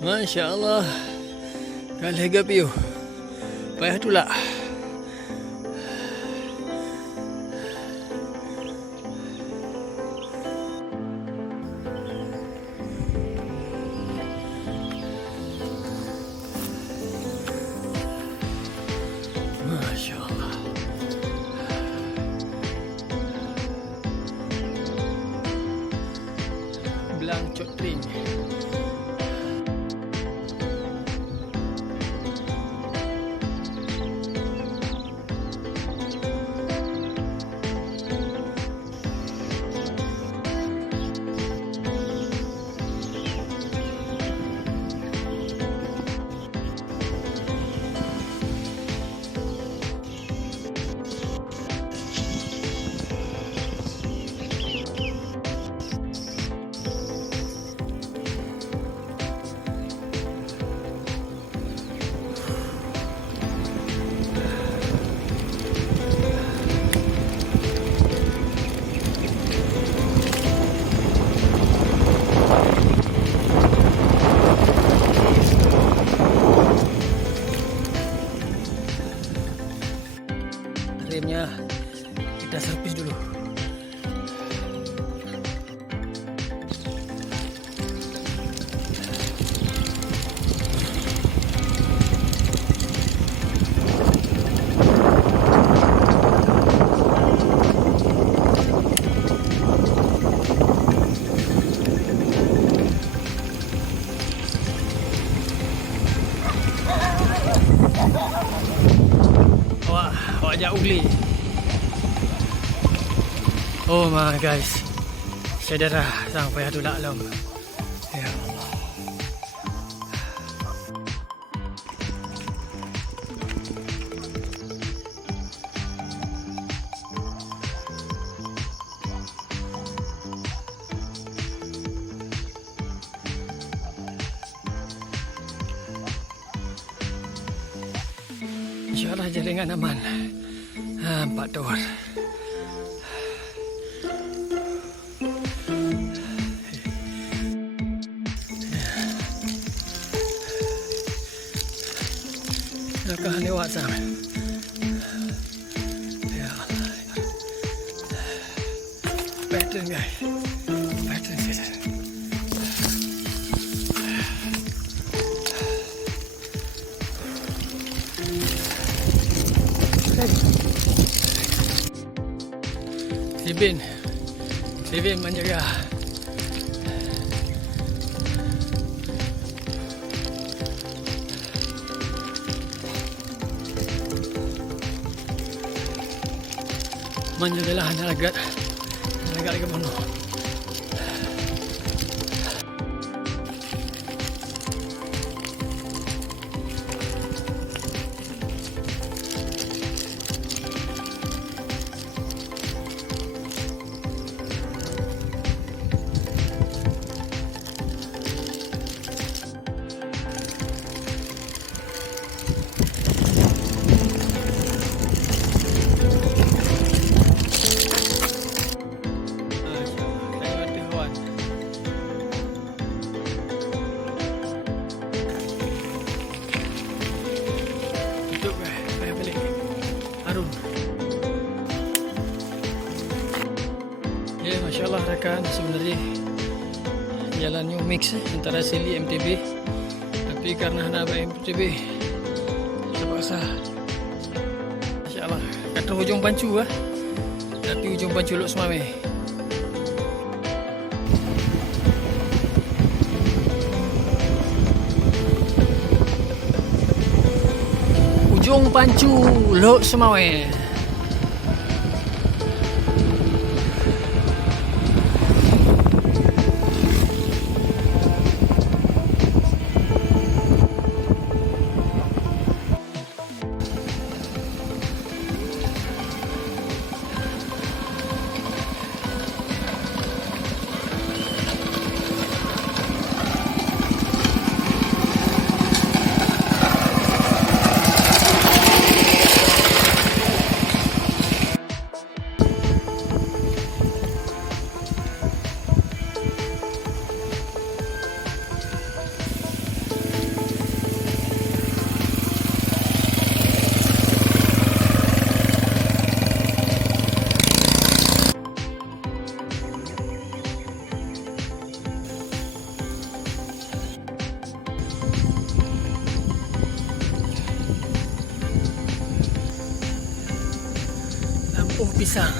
Masya Allah. Kalega piu. Payah tu lah. Masya Allah. Belang Cotring. Remnya kita servis dulu. Wajah ugli. Oh my guys, saudara sampai hadu alam. Ya Allah. InsyaAllah jaringan aman. 4 tower. Nakah lewat sana. Ya Allah. Pattern guys. Pattern saja. Sibin menjaga. Menjagalah agak lagi mana. Ya, Masya Allah rakan, sebenarnya jalannya mix antara Seli MTB, tapi karena nak MTB terpaksa Masya Allah kata hujung pancu lah, tapi hujung pancu Lok Semame. Ujung pancu Lok Semame. umpisa.